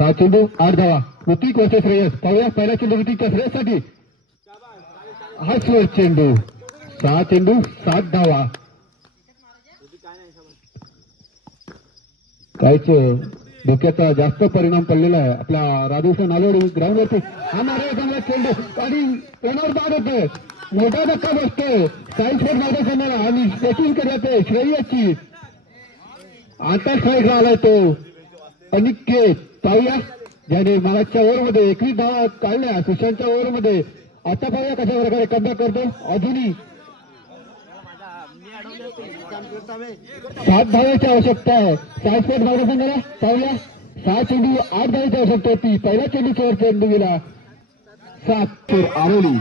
7 चेंडू 8 धावा. ऋतिक वर्सेस श्रेयस. पाहूया पहिला चेंडू ऋतिकच्या श्रेयससाठी. हा स्वर चेंडू. 6 चेंडू 7 धावा. काहीच धोक्याचा जास्त परिणाम पडलेला आहे आपल्या राधेश्वर नालोडी ग्राउंडवरती. हा मारे चांगला चेंडू आणि रनआउट बाद होतोय. मोठा धक्का बसतोय साईस्फोर्ट मैदानाला आणि सेटिंग करत आहे श्रेयसची. आता स्ट्राईकला आलाय तो अनिकेत. पाहूया ज्याने मागच्या ओव्हरमध्ये 21 धावा काढल्या सुशांतच्या ओव्हरमध्ये. आता पाहूया कशा प्रकारे कमबॅक करतो. अजूनही 7 धावांची आवश्यकता आहे साईस्फोर्ट मैदानाला. पाहूया 6 चेंडू 8 धावांची आवश्यकता होती. पहिला चेंडू चोर चेंडू गेला 7 आरोली.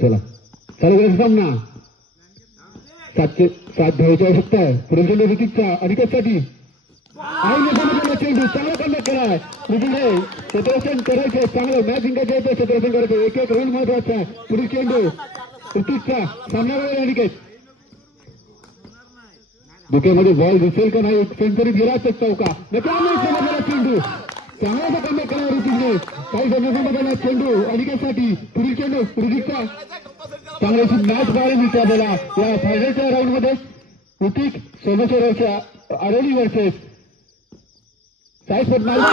चला चालू करायचं सामना. 7 धावांची आवश्यकता आहे. पुढे चेंडू ऋतिकचा अनिकेतसाठी. चेंडू चांगला कमबॅक केलाय ऋतिकने. क्षेत्ररक्षण करायचे चांगलं मॅच जिंकायचे होते. क्षेत्ररक्षण करायचं एक एक रन महत्वाचा आहे. पुढील चेंडू ऋतिकचा सामन्यावर अनिकेत. धुक्यामध्ये बॉल दिसेल का नाही. सेंचुरीत गेला चौका. चेंडू चांगला कमबॅक केला ऋतिकने. काही समस्या चेंडू अनिकेतसाठी. पुढील चेंडू ऋतिकचा. चांगल्याची मॅच पाहायला मिळते आपल्याला या फायनलच्या राऊंड मध्ये. ऋतिक सोमेश्वरच्या आरोली वर्सेस साईस्फोर्ट मैदान.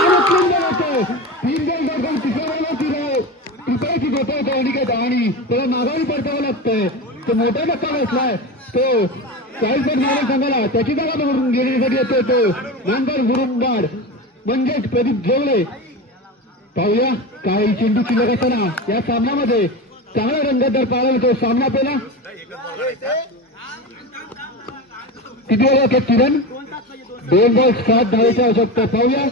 3 गोल तिसऱ्या कृपयाची गोठवतो अनिकेत आणि त्याला माघारी परतावं लागतंय. तो मोठा धक्का बसलाय तो साईस्फोर्ट मैदान संघाला. त्याची जागा भरून घेण्यासाठी येतोय तो नांगर गुरुंगार म्हणजेच प्रदीप जेवळे. पाहूया काही चेंडू शिल्लक असताना या सामन्यामध्ये चांगला रंगतदार पाहायला मिळतो. सामना पहिला किती वेळा किरण 2 बॉल 7 धावांची आवश्यकता. पाहूया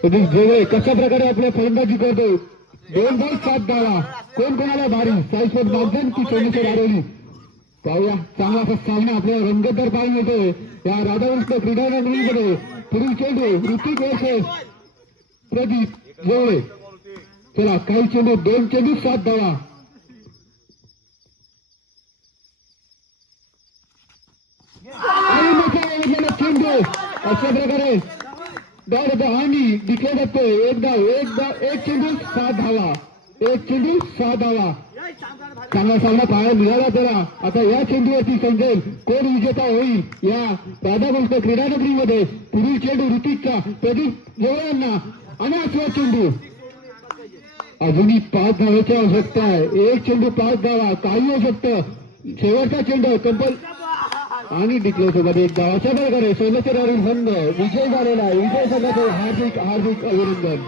प्रदीप जेवळे कशा प्रकारे आपल्या फलंदाजी करतो. 2 बॉल 7 धावा. कोण कोणाला भारी साईस्फोर्ट मैदान की सोमेश्वर आरोली. पाहूया चांगला असा सामना आपल्याला रंगतदार पाहायला मिळतोय या राधाकृष्ण क्रीडा नगरीमध्ये. पुढील चेंडू ऋतिक वर्सेस प्रदीप जेवळे. चला काही चेंडू 2 चेंडू 7 धावा. चेंडू अशा प्रकारे धाव आणि डिक्लेअर जातोय. एक चेंडू 7 धावा. 1 चेंडू 7 धावा. चांगला सामना पाहायला मिळाला त्याला. आता या चेंडूवरती समजेल कोण विजेता होईल या राधाकृष्ण क्रीडा नगरीमध्ये. पुढील चेंडू ऋतिकचा प्रदीप जेवळे यांना आणि 8वा चेंडू. अजूनही 5 धावांची आवश्यकता आहे. 1 चेंडू 5 धावा. काही होऊ शकतं. शेवटचा चेंडू कंपल आणि डिक्लेअर सोबत 1 धावा. अशा प्रकारे सोमेश्वर संघ विजय झालेला आहे. विजय संघाचे हार्दिक अभिनंदन.